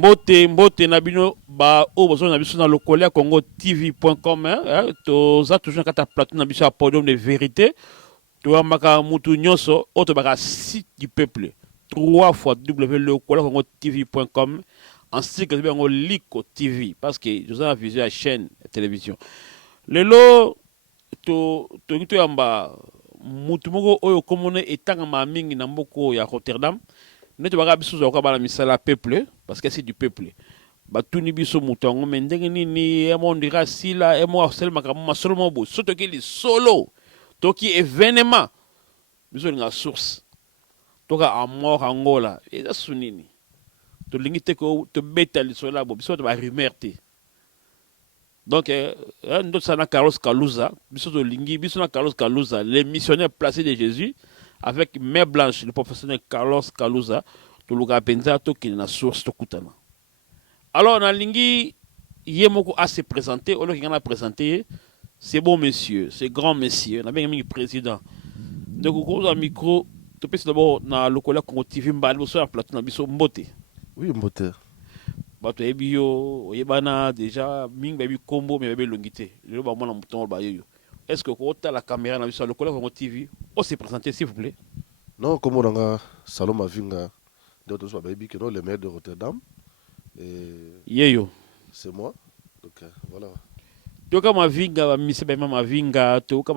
mbote na bino ba o bozo na biso na lokolia Congo TV.com to za toujours kata plateau na biso à podium de vérité to amaka mutu nyonso auto baka site du peuple 3 fois www.lokolia Congo TV.com ainsi que bien Liko TV parce que nous avons visé la chaîne de télévision lelo to yamba mutu moko oyo komone etanga ma mingi na mboko ya Rotterdam. Nous avons misala peuple parce que c'est du peuple. Batuni biso mutango mendengeni ni emondira sila emo sel makamma solo bo soto ki li solo toki événement biso nga source toka amor angola eza sunini to lingite ko to beta li sola bo biso to ba rumeur. Donc ndo sana Carlos Kalouza biso to lingi biso na Carlos Kalouza les missionnaires placés de Jésus avec Mère Blanche, le professionnel Carlos Kalouza, tout le gars penza to qui na source to kutana. Alors na lingi yemoko a se présenter, au lieu qu'il a présenté, c'est bon monsieur, c'est grand monsieur, na bien mi président. Donc au un micro, to peux d'abord na lokola Congo TV mbali sur la plateau na biso mbote. Oui, mbote. Bato ebio, oyebana déjà ming baby combo mais baby longité. Le ba mona muton ba yo. Est-ce que quand la caméra na biso lokola Congo TV, on se présenter s'il vous plaît? Non, comme on a Salom Mavinga, d'autres baby que le maire de Rotterdam. Yeyo. C'est moi. Donc voilà. Toka Mavinga, Miss Bema Mavinga, Toka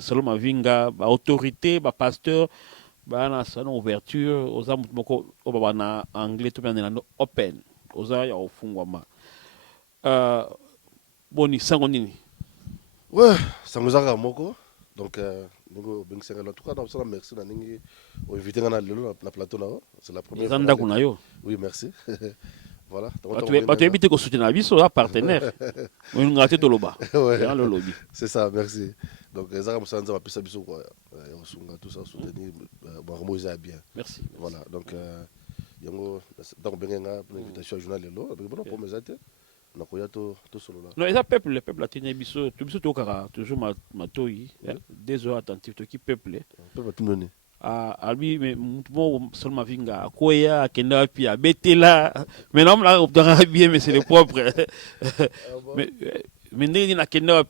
Salom Mavinga, autorité, pasteur, na salon ouverture, aux amours moko, na anglais, tout bien open, aux aya au fungwama. Boni, sangonini. Ouais, Sangozaka Moko. Donc, nous en tout cas, merci d'avoir invité na plateau là. C'est la première fois. Oui, merci. Voilà. Tu habites au soutien à vie, c'est un partenaire. On a tout le bas. Le lobby. C'est ça, merci. Donc, les Arabes sont en train de se quoi. On tout ça soutenir. Moïse est bien. Merci. Voilà. Donc, il y a une invitation à journal là. Pour mes amis. Non, il y a peuple, le peuple a tenu biso, toujours ma toyi, des heures attentifs, qui peuple. Albi, mais mon seulement vinga, koya, kenda puis à betela, mais non, là, on doit bien, mais c'est le propre. Mais n'est na kenda,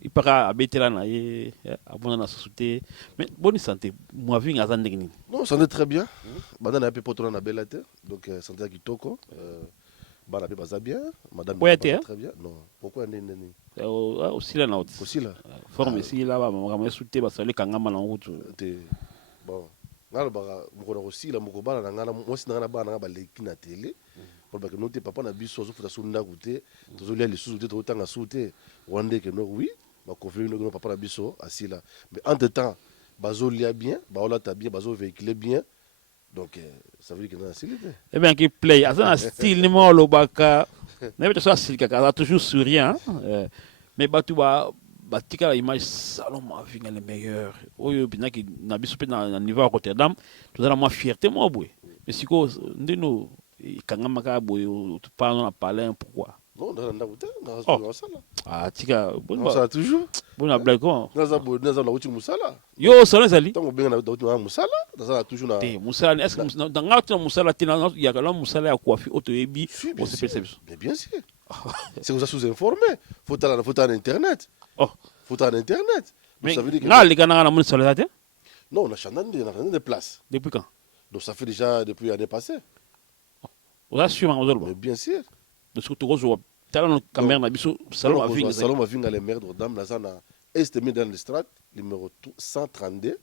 il part à betela na ye, à bon na société, mais bonne santé, moi vinga zandegni. Non, santé très bien. Madame a un peu pour na belle terre, donc santé qui toko. Bana pe baza bien, madame très bien. Non, pourquoi nene aussi là aussi là. Forme ici là ba mama souté ba sale kangama na route. Bon, ngalo ba mukona aussi là muko bana ngana moi si ngana bana ba leki na télé. Pour que noter papa na biso zo futa sunda goûter, tozo lia les sous-outés to tanga souté. Wande que no oui, ba conflit no papa na biso assis là. Mais entre temps, bazo lia bien, ba ola ta bien, bazo véhiculer bien. Donc, ça veut dire que c'est un eh bien, qui play. C'est un style, le baka. Mais tu sais, c'est toujours souriant. Mais tu vas l'image salon, ma vie, le meilleur. Oui, bien qu'il n'a pas dans niveau à Rotterdam, tu as la fierté, moi, boy. Mais si nous, quand on parle, on parle, pourquoi? Non, on a ça. Ah, tika, bon, ça toujours. Bon, la blague, quoi. On a la musala. Yo, ça n'est pas. Tant qu'on a musala, ça a toujours. Musala, est-ce que dans la musala, il y a la musala à coiffer, auto-ébi, on se fait. Mais bien sûr. C'est vous a sous-informé. Faut aller Internet. Oh. Faut aller Internet. Mais les gars, on a musala. Non, on a changé de place. Depuis quand? Donc ça fait déjà depuis l'année passée. On a su, mais bien sûr. De ce que tu reçois, tu as une caméra dans le salon à Vinga. Salon à Vinga, les maires de Dame, la zone est dans le strat, numéro 132.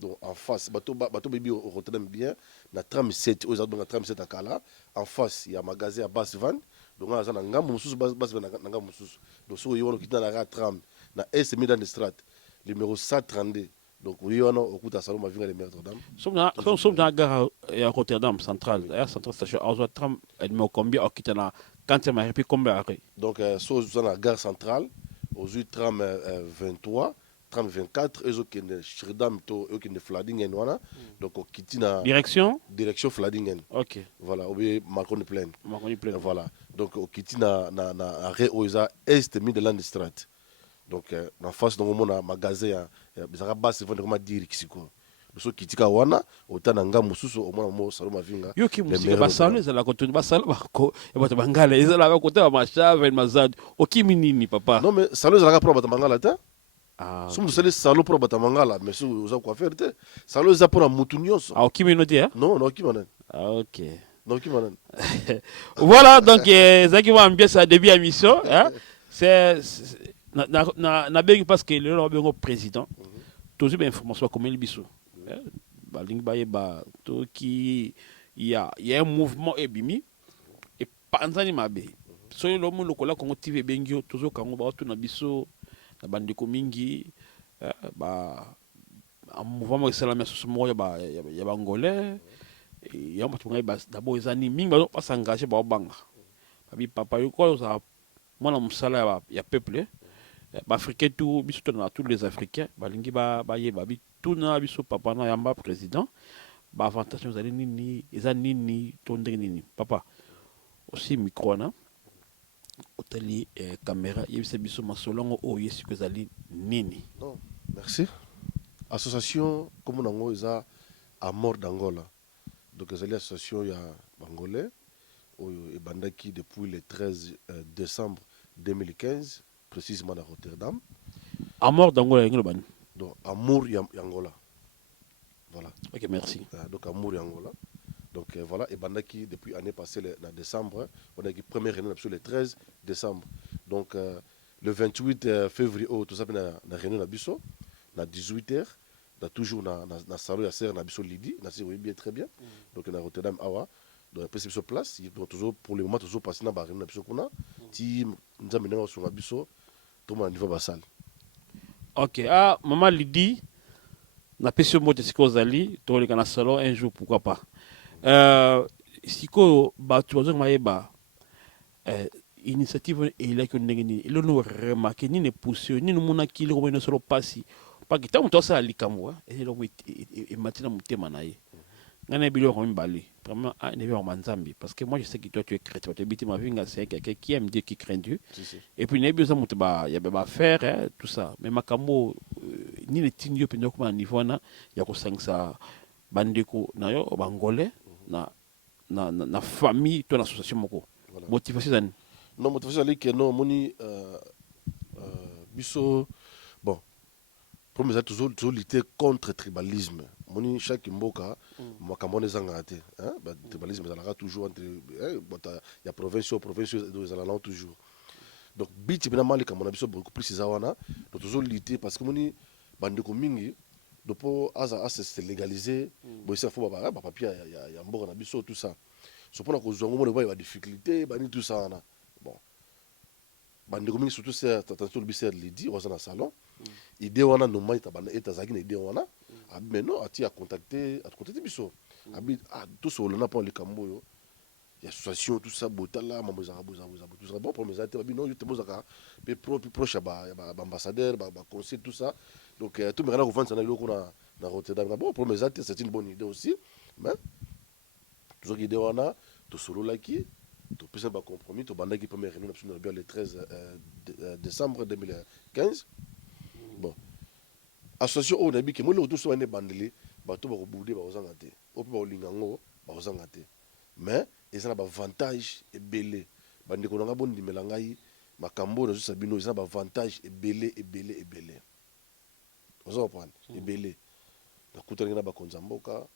Donc en face, bateau baby au Rotterdam bien, na tram 7, aux autres tram 7 à Kala. En face, il y a un magasin à basse van. Donc on a un gamme sous basse van, un gamme sous. Donc si on quitte la tram, na est dans le strat, numéro 132. Donc oui, on a au coup de salon à Vinga, les maires de Dame. Sommes dans la gare à Rotterdam centrale, la centrale station, on tram, elle met combien, on quitte la. Quand tu m'as répété combien après? Donc, sur la gare centrale, aux yeux tram 23, tram 24, et qui est Schredam, et qui est Fladingen. Donc, on quitte la direction Fladingen. Ok. Voilà, on est Marconi Plaine. Voilà. Donc, on quitte la est de Landstraat. Donc, en face, on a un magasin, il y a un basse, il faut dire, so kitika wana otana nga mususu omona mo salon mavinga yo ki musika basalo ezala koto basalo bako bato bangala ezala ba kote ba machave mazad okimi nini papa non mais salon ezala pour bato bangala ta somme de salon pour bato bangala mais so oza quoi faire te salon eza pour mutu nyonso okimi no te non non okimi nan OK donc voilà donc zaki va bien ça début à mission hein c'est na bengi parce que le bengo président toujours bien information comme le biso balingi bayeba to ki il y a un mouvement ebimi et panzani mabe so le monde lokola Congo TV bengi toujours kango ba to na biso na bandeko mingi ba un mouvement excellent sur mo ya bangolais et ya matu ngai d'abord ezani mingi ba s'engager ba banga babi papa yoko za mwana musala ya peuple africain tout biso na tous les africains balingi ba yeba bi tout na biso papa na yamba président ba avantage nous allez nini ezani nini tonde nini papa aussi micro na otali caméra yebisa biso masolongo o yesi ko ezali nini. Non merci association comme nango eza Amor d'Angola donc ezali association ya bangolais oyo ebandaki depuis le 13 décembre 2015 précisément à Rotterdam. Amor d'Angola ngelo bani. Donc Amour Yangola. Voilà. OK, merci. Donc Amour Yangola. Donc voilà, et bandaki depuis l'année passée en décembre, on a eu première réunion le 13 décembre. Donc le 28 février tout ça na réunion na biso na 18h, na toujours na salon ya serre na biso Lydie, na c'est bien très bien. Donc na Rotterdam awa. Donc après c'est sur place, il doit toujours pour le moment toujours passer na réunion na biso kuna. Ti nzambe na sur na biso tout mon niveau basal. OK, maman Lydie na pesi mo te siko zali to le kana salon un jour pourquoi pas. Siko ba tu bazong mayeba initiative et là que ndengeni ilo no remarquer ni ne pousse ni no mona kili ko solo pasi pa kita mo to sa likamwa et lo et matina mutema na ye. Ngana bilo ko mbali vraiment ne veut en Zambie parce que moi je sais que toi tu es chrétien tu habites ma vinga c'est quelqu'un qui aime Dieu qui craint Dieu et puis ne besoin mutu ba ya ba faire tout ça mais makambo ni le tindio pendo ko na niveau na ya ko sangsa bandeko na yo bangolais na famille ton association moko motivation zani non motivation ali que non moni biso bon pour me toujours lutter contre le tribalisme moni chaque mboka makambo ezanga te hein ba tribalisme ezalaka toujours entre il y a province ezalaka toujours donc biti bina mali comme on a biso beaucoup plus zawana donc toujours lutter parce que moni bandeko mingi donc pour se légaliser bon ça faut ba papier ya mboka na biso tout ça so pour ko zongo mo ba difficulté ba ni tout ça na bon bandeko mingi surtout c'est attention le biser Lydie au salon idée wana no mai tabana etazaki na idée wana mais non ati a contacter biso abi tout ça on a pas le kamboyo y association tout ça botala mamoza tout ça bon pour mes amis abi non je te mozaka pe proche ba ambassadeur ba conseil tout ça donc tout me rend vendre ça na Rotterdam bon pour mes amis c'est une bonne idée aussi mais toujours idée wana to solo laki to pesa ba compromis to bandaki première réunion le 13 décembre 2015 bon association on a dit que moi le tout soit né bandeli bato ba ko boudé ba ozanga te o pe ba olingango ba ozanga te mais ils ont un avantage et belé bandeko nanga bon ndimela ngai makambo na sabino ils ont un avantage et belé ozo prendre et belé na kutana na ba konzamboka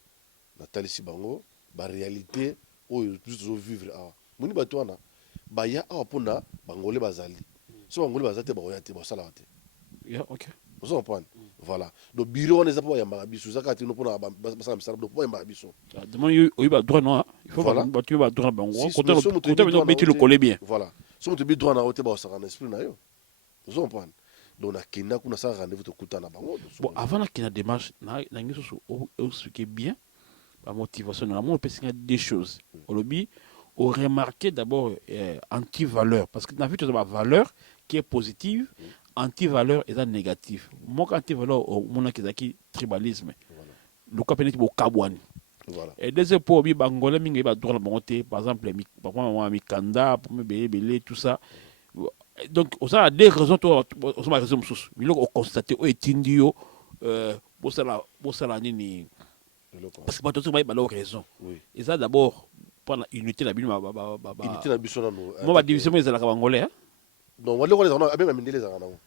na talisi bango ba réalité oyo toujours vivre a muni bato wana ba ya a pona bangolé bazali so bangolé bazate ba oyate ba sala te yeah OK vous comprenez voilà donc bureau on est pas yamba biso zakati no pona basala misala do yamba biso demande yo ba droit non il faut ba tu ba droit bango côté mais tu le connais bien voilà so mo te bi droit na hote ba osaka na esprit na yo vous comprenez donc na kina kuna sa rendez-vous to kutana bango bon avant la kina démarche na ngiso ce qui est bien la motivation na mon pessinga des choses au lobby au remarquer d'abord anti-valeur parce que na vu tu as valeur qui est positive anti-valeur et négatif. Moi, anti-valeur, mon akizaki tribalisme. Le cas pénétre au Kabouani. Et deuxième pour bi bangolais mingi ba droit la monter par exemple papa mikanda pour me belé tout ça. Donc ça a des raisons toi on m'a raison sous. Mais là on constate au etindio pour ça nini parce que bato soki bayeba leur raison oui eza d'abord mpona unité na bino unité na biso nano mo badivision mo ezalaka bangolais non wale wana ezalaka abenga mindele ezalaka nango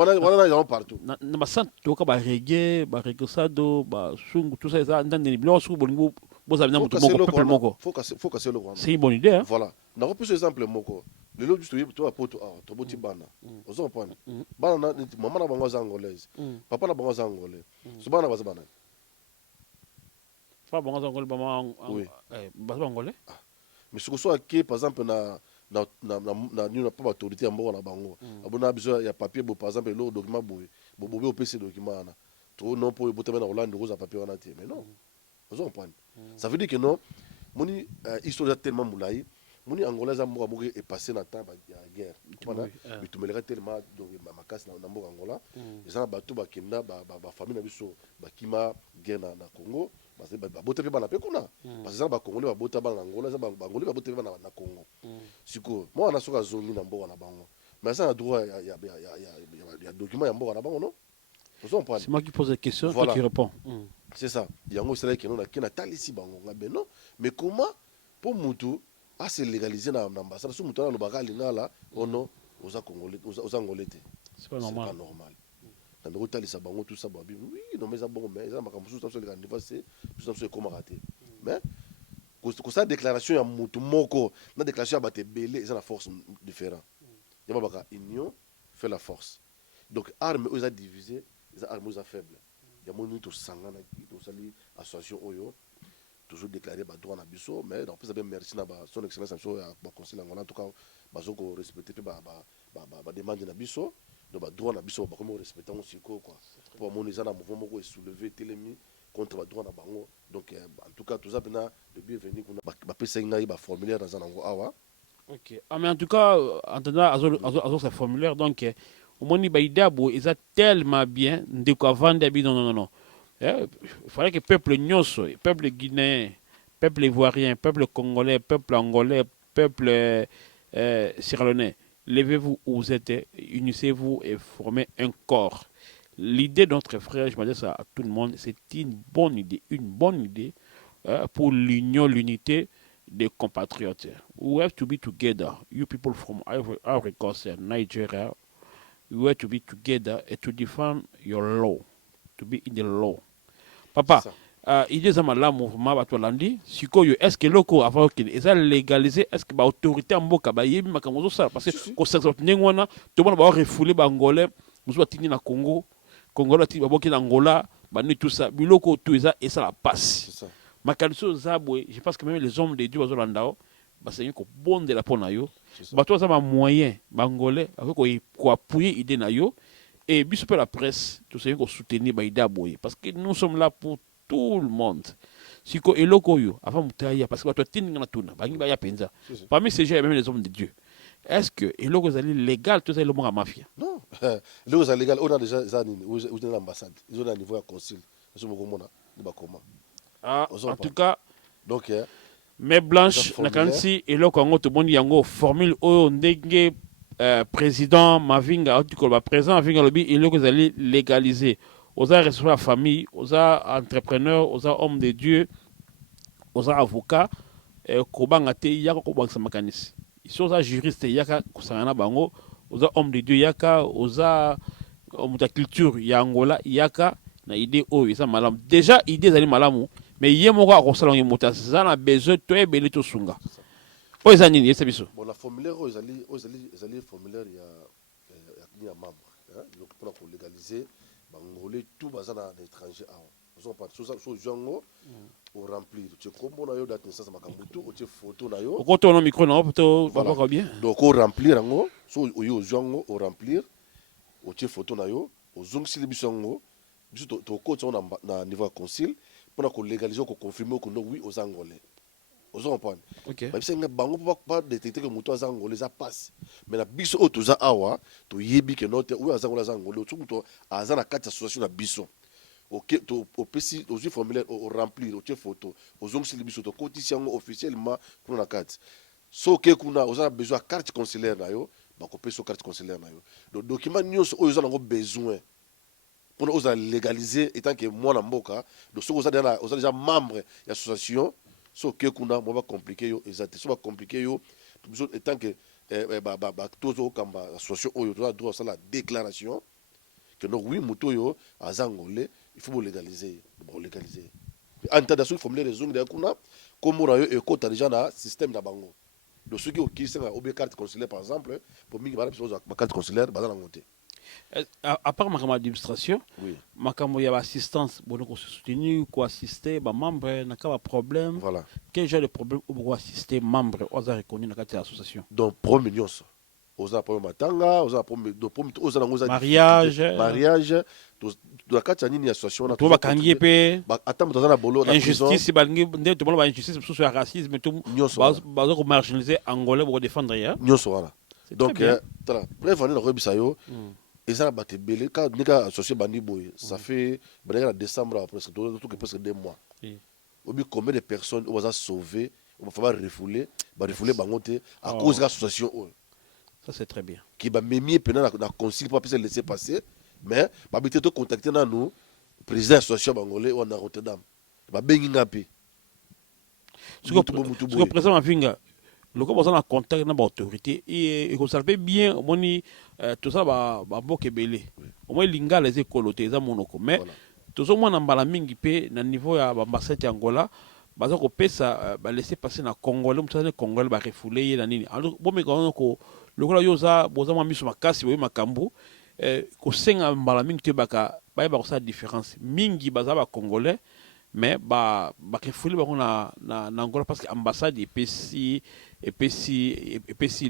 wana ezalaka partout na bacentre toyoka barege baregosado basungu tout ça eza ndandeni biloko soki bolingi bozala na moto moko peuple moko faut casser le c'est une bonne idée voilà nako plus exemple moko lelo juste to poto to boti bana ozo comprendre bana maman na bango aza angolaise papa na bango aza angolais so bana baza bana pas bango angolais baza angolais mais ce que soit qui par exemple na nino pas autorité ya mboka na bango abona biso ya papier bo par exemple le document boye bobe opesi document na to non pour botemena Hollande rose papier wana te mais non ozo comprendre ça veut dire que non moni histoire tellement moulai moni angolais mboka moko est passé na temps ya guerre voilà bitumeleka tellement donc makasi na mboka angola ezana bato bakenda ba famille na biso bakima guerre na Congo parce que babota pe bana pe kuna parce que ça ba congolais babota bana angola ça bangolais babota pe bana na Congo siko moi na soka zongi na mboka na bango mais ça na droit ya document ya mboka na bango non c'est moi qui pose la question voilà. Toi qui réponds c'est ça yango c'est là que nous na talisi bango ngabe non mais comment pour mutu a se légaliser na ambassade so mutu na lobaka lingala ono oza congolais oza angolais c'est pas normal na ndeko talisa bango tout ça babi oui non mais ça bon mais ça makambo so ça le niveau c'est tout ça comment rater mais ko ça déclaration ya mutu moko na déclaration ya baté belé ça la force différent ya baka union fait la force donc arme aux a divisé les armes aux a faible ya moni to sangana to sali association oyo toujours déclaré ba droit na biso mais donc peut merci na ba son excellence so ya ba conseil en tout cas bazoko respecter pe ba demande na biso donc ba droit na biso ba comme respecter on siko quoi pour mon ça na mouvement moko soulever telemi contre ba droit na bango donc en tout cas tout ça pena de bienvenue kuna ba pesa ngai ba formulaire dans nango awa ok mais en tout cas entendant azo ce formulaire donc au moins ni ba idée bo eza tellement bien ndeko avant d'abi non il fallait que peuple nyonso, peuple guinéen, peuple ivoirien, peuple congolais, peuple angolais, peuple sierra-léonais, levez-vous où vous êtes, unissez-vous et formez un corps. L'idée de notre frère, je me dis ça à tout le monde, c'est une bonne idée pour l'union, l'unité des compatriotes. We have to be together. You people from Ivory Coast and Nigeria, you have to be together and to defend your law, to be in the law. Papa, idée ça mala mouvement bato landi sikoyo est-ce que loko avant que ça légaliser est-ce que ba autorité mboka ba yebi makambo ça parce que ko ça ngwana to bona ba refouler ba angolais muso tini na Congo tini ba boki na Angola ba ni tout ça biloko tout ça et ça la passe makaliso zabwe je pense que même les hommes de Dieu bazolandao ba c'est ko bonde la pona yo bato ça ba moyen ba angolais ko appuyer idée na yo. Et biso la presse, tout ça, qu'on soutenir Baïda Boye. Parce que nous sommes là pour tout le monde. Si ko eloko yo, avant Moutaya, parce que toi, tu n'as tout, baya penza. Parmi ces gens, il y a même les hommes de Dieu. Est-ce que eloko est légal, tout ça, le monde mafia? Non, eloko est légal. On a déjà l'ambassade. Ils ont un niveau à consul. En tout cas, donc, mais blanche, nakansi, eloko en tout monde yango formule o ndenge. Président Mavinga, président Mavinga lobby, il est allé légaliser. Aux recevoir la famille, aux entrepreneurs, aux hommes de Dieu, aux avocats, kobangate yaka kobangsa makanisi. Ils sont juristes yaka kusangana bango, aux hommes de Dieu yaka, aux hommes de culture yangola yaka na idée oh ça malam. Déjà idée zali malamu, mais yemoko akosala ngimota zana besoin to ebele to sunga. Bon, la formulaire, ils formulaire, il y a membre. Donc, pour légaliser, tout basé dans l'étranger. Ils ont pas de gens au remplir. Tu comprends, on a eu date naissance, tu photo, quand on a un micro, on va bien. Donc, au remplir, au gens au remplir, au photo, au zong si les bisongo, au côté, on a niveau concile, pour légaliser, pour confirmer que oui, aux Angolais. Vous comprenez? OK. Parce que bango pas détecter que muto azango les a passe. Mais la biso o toza awa to yebi que note ou azango la zango le tout muto azana carte association na biso. OK to au PC aux formulaire au remplir au photo aux ongsi le biso to cotisation officiellement pour la carte. So que kuna ozana besoin carte consulaire na yo ba ko peso carte consulaire na yo. Donc document nyos o ozana ngo besoin pour nous légaliser étant que moi na mboka donc ceux qui sont déjà membres de l'association so que kuna moi va compliquer yo exact so va compliquer yo étant que tozo kamba association oyo doit ça la déclaration que non oui muto yo azangolé il faut légaliser en tant que formuler les zones de kuna comme on a eu école déjà na système na bango donc ceux qui sont au carte consulaire par exemple pour mingi bala biso ma carte consulaire bazana monter. À part ma administration, Oui. ma il y a assistance, bon, on soutenu, quoi assister, bah membre, n'a pas problème. Voilà. Quel genre de problème pour assister membre, on a reconnu dans cette association. Donc pour millions, aux apôtres matanga, aux mariage, mariage, de la carte ni association. Tout va kangi pe. Attends, dans la bolo, injustice, bangi, tout le monde injustice, sur le racisme, tout, bazar marginalisé angolais pour défendre ya. Nyonso voilà. Donc, bref, on est dans le bisayo. Et ça, bah, t'es belé. Quand on est associé bandi boy, ça fait, en décembre, presque 2 mois. Au bout combien de personnes on va sauver, on va falloir refouler, bangote à cause de l'association. Ça c'est très bien. Qui va même pendant la consigne pour pas se laisser passer, mais bah peut te contacter dans nous, président de l'association bangolais ou en Rotterdam. Bah bengi ngapi. Ce que président Mafinga, le coup on a contact dans l'autorité et qu'on savait bien moni tout ça va boke belé. Au moins linga les écoles za monoko mais tout ça moi na mbala mingi pe na niveau ya ambassade ya Angola baza ko pesa ba laisser passer na Congolais mutane Congolais ba refouler na nini. Alors bon me ko le coup là yoza boza mwa miso makasi boye makambu ko senga mbala mingi te baka ba ko sa différence mingi baza ba Congolais mais ba refouler ba na Angola parce que ambassade et puis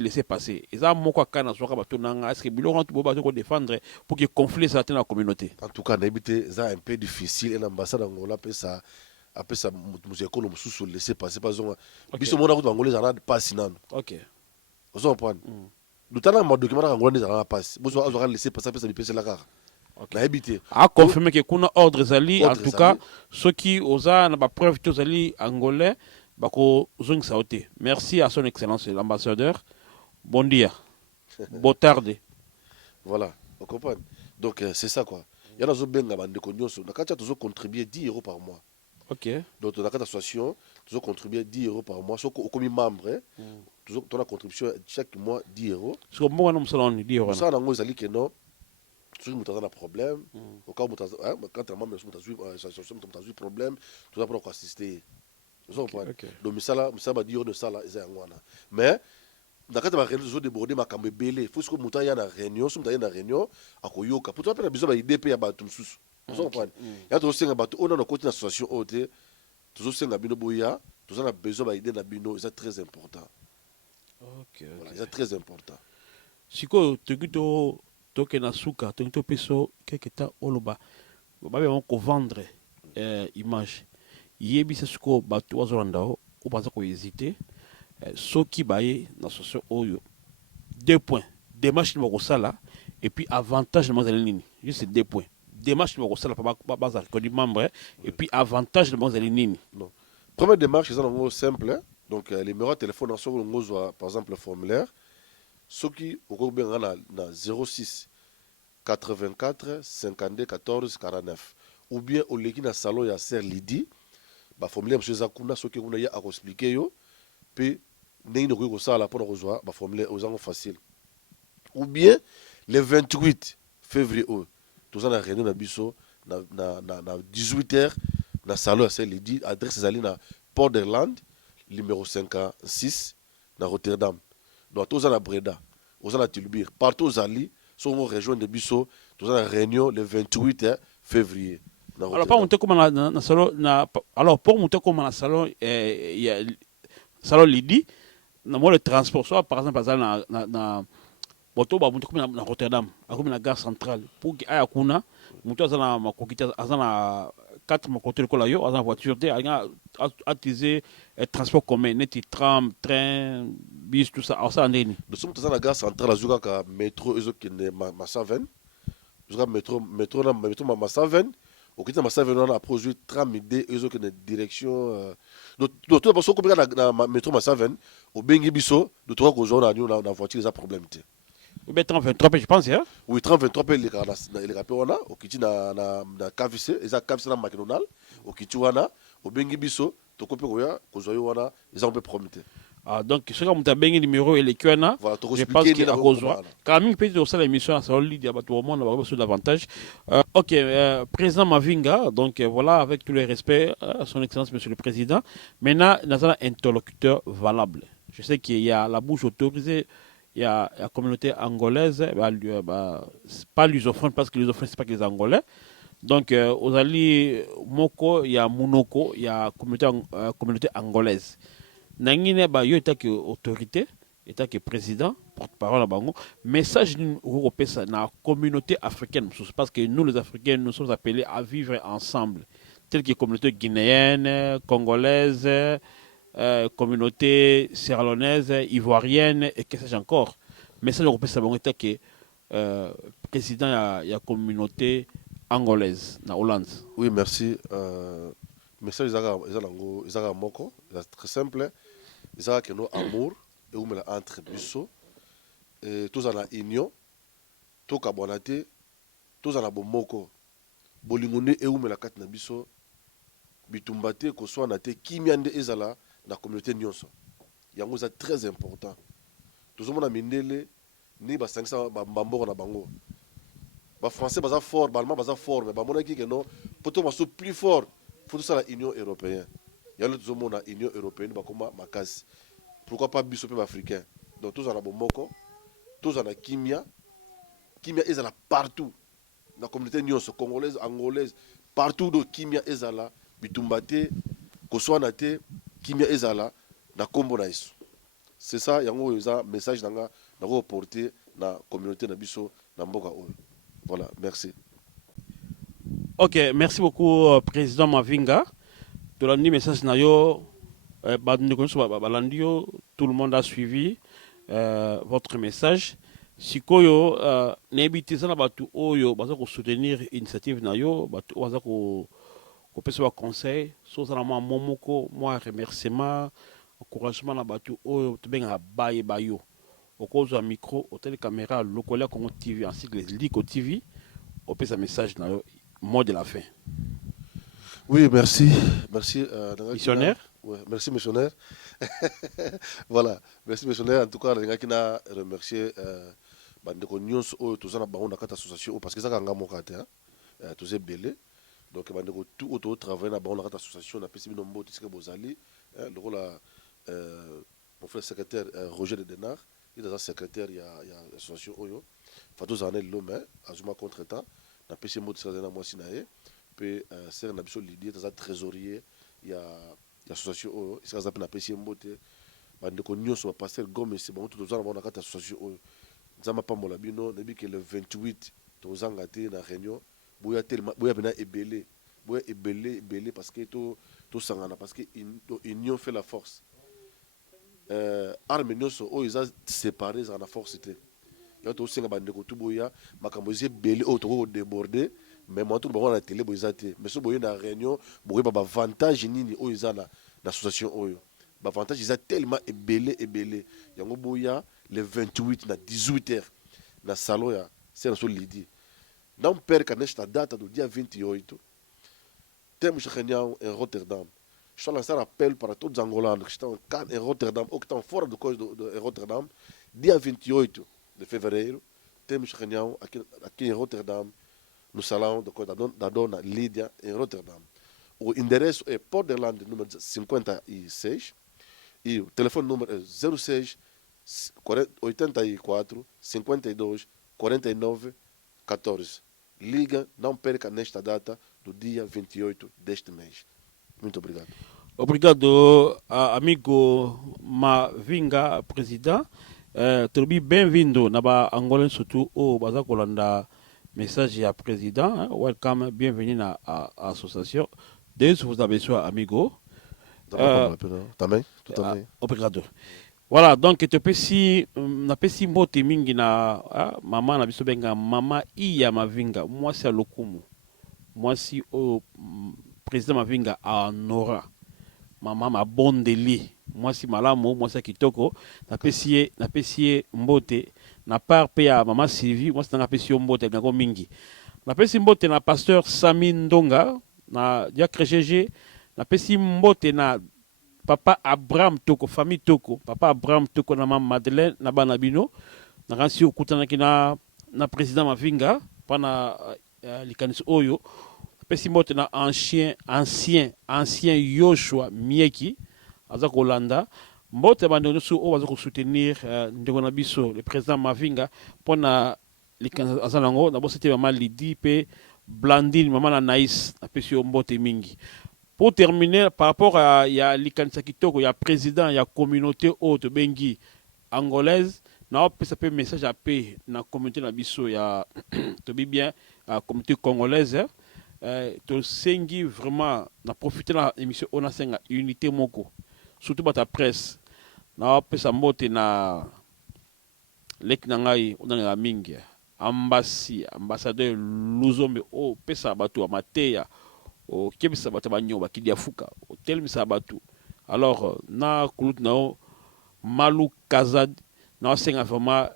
laisser passer et ça moko kana soka bato nanga est-ce que biloko to ba ko défendre pour que conflit ça dans la communauté. En tout cas n'habiter ça un peu difficile et l'ambassade Angola peut ça après ça nous écoles sous laisser passer pas on biso mona ko Angolais ça pas sinon. OK. Vous comprenez? Nous t'avons un document Angolais ça passe. Vous aurez laissé passer après ça passer la carte. Okay. A confirmer que kuna ordre zali en tout cas ceux qui osa na ba preuve to zali angolais bako zong saoté. Merci à son excellence l'ambassadeur. Bon dia. Bon tarde. Voilà, vous comprenez. Donc c'est ça quoi. Il y a des benga bande konyoso. Na kacha toujours contribuer 10 € par mois. OK. Donc dans la association, toujours contribuer 10 € par mois. Sauf comme membre, toujours ton contribution chaque mois 10 €. Ce que moi non salon 10 €. Ça na ngozali que non. Si vous avez un problème, quand vous avez un problème, tu vas pouvoir assister. Donc, ça va dire de ça, mais dans le cas de la débordé, il faut que vous ayez une réunion, si vous avez une réunion, à Koyoka. Pour toi, vous avez besoin d'IDP à Batumsus. Il y a aussi un bateau, on a un côté d'association, toujours c'est un binoboya, toujours on a besoin d'IDP à Bino, c'est très important. C'est très important. Si vous avez toke na suka to peso quelque temps oloba ba be ko vendre image yebi se suko batu wazolanda o baza ko hésiter soki baye na socio oyo 2 points démarche ni ko sala et puis avantage de mazali nini juste 2 points démarche ni ko sala pa baza ko di membre et puis avantage de mazali nini. Non, première démarche c'est en simple donc les numéros de téléphone sur le par exemple le formulaire ceux qui au bien na 06 84 52 14 49 ou bien au leki na salon ya Sœur Lydie ba formulaire monsieur Zakuna ceux qui kuna ya a expliquer yo puis ndenge ko ko sala pour rejoindre ba formulaire aux angles facile ou bien le 28 février tous en réunion na biso na 18h na salon ya Sœur Lydie adresse zali na Port d'Irlande numéro 56 na Rotterdam donc tous en Breda aux en Tilbury partout zali sont rejoindre de Bissau, nous avons une réunion le 28 février. Alors, pas monter comme dans salon, alors pour monter comme dans salon, il y a salon Lydie, dans le transport, soit par exemple, dans moto ba monter comme dans Rotterdam, comme la gare centrale, pour qu'il y ait kuna, moto dans ma coquille, dans 4 mon côté de colayo, dans voiture, à utiliser transport commun, net tram, train, bis, tout ça, ça en est. Nous sommes dans la gare centrale, à métro, qui est Massaven, métro Massaven, au côté de Massaven, on a produit tram idée, qui est direction. Donc tout d'abord, si on a métro Massaven, au Bengi Bisso, nous trouvons qu'aujourd'hui, on a une voiture, des problèmes. Ou bien 23, je pense, hein? Oui, 30-23 pe les rapé wana okiti na KVC eza KVC na McDonald okiti wana obengi biso tokope koya kozwa yo wana eza on peut prometer. Ah, donc, ce que tu as bien numéro et les QNA, Voilà, je pense qu'il y a cause. Quand même, peut-être aussi l'émission, ça va lui au monde, on va avoir davantage. Ok, président Mavinga, donc voilà, avec tous les respects, son excellence, monsieur le président. Maintenant, nous avons un interlocuteur valable. Je sais qu'il y a la bouche autorisée, il y a la communauté angolaise, pas lusophone, parce que lusophone, ce n'est pas que les Angolais. Donc, aux alliés Moko, il y a Mounoko, il y a communauté angolaise. Nangine ba yo état que autorité, état que président, porte-parole à Bango, message européen dans la communauté africaine, parce que nous les Africains, nous sommes appelés à vivre ensemble, telles que communauté guinéenne, congolaise, communauté sierra-léonaise, ivoirienne et qu'est-ce que encore. Message européen ça Bango état que président il y a communauté angolaise na Hollande. Oui, merci. Message Isaga Moko, c'est très simple. Isaga que nos amour et où me entre biso et tous en la union, tous kabonate, tous en la bomoko. Bolingone et où me la kat na biso bitumbate ko soit na te kimiande ezala na communauté nyonso. Yango c'est très important. Tous on a mindele ni ba 500 ba mbambo na bango. Ba français baza fort, ba allemand baza fort, mais ba mona ki que non, poto maso plus fort. Faut tout ça la Union européenne. Il y a l'autre monde la Union européenne, bah comment ma casse. Pourquoi pas bisopé africain? Donc tous en a bomoko, tous en a kimia. Kimia est là partout. Dans la communauté nyonso congolaise, angolaise, partout do kimia est là. Bitumbate, koswanate, kimia est là. Na kombo na iso. C'est ça, yango un message nanga na reporter na communauté na biso na mboka oyo. Voilà, merci. Ok, merci beaucoup, Président Mavinga. De la message nayo, tout le monde a suivi votre message. Sikoyo, n'habitez pas batu oyo, bazako soutenir initiative nayo, batu bazako ko conseil, sozalama momoko, moi remerciement, encouragement na batu oyo, to benga baye bayo. Okozo micro, hôtel caméra, lokola Congo TV, ainsi que les Lico TV, on peut un message nayo. Mot de la fin. Oui, merci. Merci. Missionnaire. Ouais, merci, missionnaire. Voilà. Merci, missionnaire. En tout cas, je voudrais remercier Bandeko Nyons, tous les gens qui association, parce que ça, c'est un mokate, tous ces belés. Donc, Bandeko tout auto travail dans la association, on a passé nombre de tissus Bozali, le rôle mon frère secrétaire Roger de Denard, il est secrétaire, il y a l'association Oyo. Fatou Zané l'homme, Azuma contre-temps. Na pesi mot ça na moi sinae pe ser na biso Lydie ta trésorier il y a l'association oyo ça za na pesi mbote bande ko nyonso ba pasteur Gomes c'est bon tout za na kata association oyo nzama pambola bino nebi que le 28 to zanga te na réunion boya tellement boya bena ebele parce que to sangana parce que union fait la force arme nyonso oyo za séparé za na force te. Là, tu as des gens qui ont belé autour débordé, mais moi, tout le monde a la télé, mais si vous avez une réunion, vous avez un avantage dans l'association. L'avantage est tellement belé. Il y a le 28, à 18h, dans le salon, c'est ce que je dis. Dans le père, quand je date du dia 28, thème en Rotterdam. Je suis lancé un appel par tous les Angolans qui sont en Rotterdam, ou qui sont fort de Rotterdam, dia 28. De février, thème aqui em Rotterdam, no salão da dona Lídia, em Rotterdam. O endereço é Portland, número 56, e o telefone número é 06 84 52 49 14. Liga, não perca nesta data do dia 28 deste mês. Muito obrigado. Obrigado, amigo Mavinga, président. Tobi bem-vindo na ba Angola surtout au baza kolanda message ya président. Welcome, bienvenue na association. Deus vous abençoe, amigo. Também, tu também. Obrigado. Voilà, donc te pesi na pesi mbote mingi na mama na biso benga mama iya Mavinga. Moi c'est lokumu. Moi si au président Mavinga a Nora. mama mabondeli mwasi malamu mwasi kitoko napesi ye mbote na part pe ya mama Sylvie mwasi nanga pesi yo mbote ngako mingi napesi mbote na pasteur Sami Ndonga na diacre GG napesi mbote na papa Abraham Toko famille Toko papa Abraham Toko na mama Madeleine na bana bino na kansi okutanaki na président Mavinga pana likanisi oyo pesi mbote na ancien Yoshua Mieki aza kolanda mbote bande nyonso oyo baza soutenir ndeko na biso le président Mavinga pona likanisi aza nango na bosete mama Lydie pe Blandine mama na Naïs apesi yo mbote mingi. Pour terminer, par rapport à likanisa kitoko, il y a président, il y a communauté haute bengi angolaise, na ça peut message à paix na communauté na biso, il y a to bien la communauté congolaise, to sengi vraiment na profiter la émission on a senga unité moko, surtout ba ta presse, na pe sa mbote na lek nangai on a mingi, ambassadeur Luzombe o pesa batu amateya o kebisa batu banyoba kidiafuka o telmisa batu alors na kulut na Malou Kazad na senga vraiment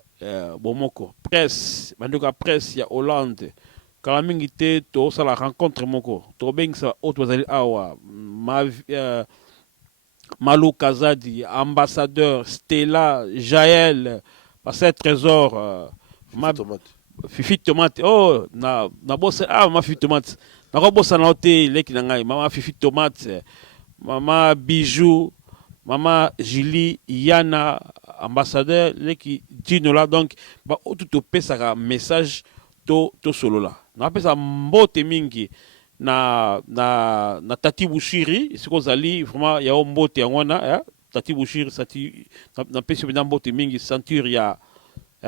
bomoko presse bandoka presse ya Hollande kala mingi te to sa la rencontre moko to beng sa auto bazali awa Malou Kazadi ambassadeur Stella Jaël passer trésor Fifi tomate oh na bossa ma Fifi tomate na ko bossa na hote leki na ngai mama Fifi tomate mama Bijou mama Julie Yana ambassadeur leki Dino là donc ba tout pesa message to solo là na pesa mbote mingi na Tati Bushiri siko zali vraiment ya mbote ngona Tati Bushiri sati na pesa mbote mingi ceinture ya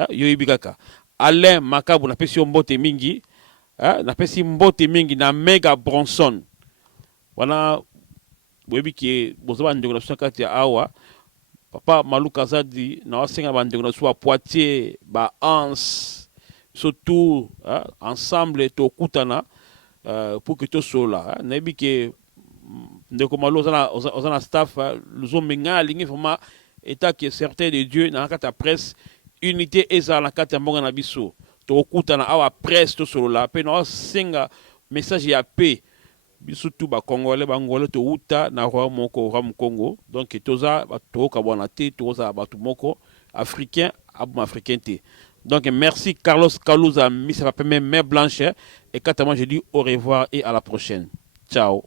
yo ibikaka Alain Makabu na pesi mbote mingi na pesi mbote mingi na Mega Bronson wana boyebi ki bozaba ndeko na sakati ya awa papa Malou Kazadi na wasenga bandeko na so Poitiers ba Ans surtout ensemble to kutana pour que to sola na yebi ki ndeko Malou ozana staff luzombenga lingi vraiment état qui est certain de Dieu na kata presse unité eza na kati ya mbonga na biso tokutana awa presse to solo la pe na senga message ya paix biso tu ba congolais bangolais to uta na roi moko ram Congo donc toza to ka bona te toza batu moko africain abum africain te donc merci Carlos Kalouza Miss Papa Mère Blanche et quant à moi je dis au revoir et à la prochaine ciao.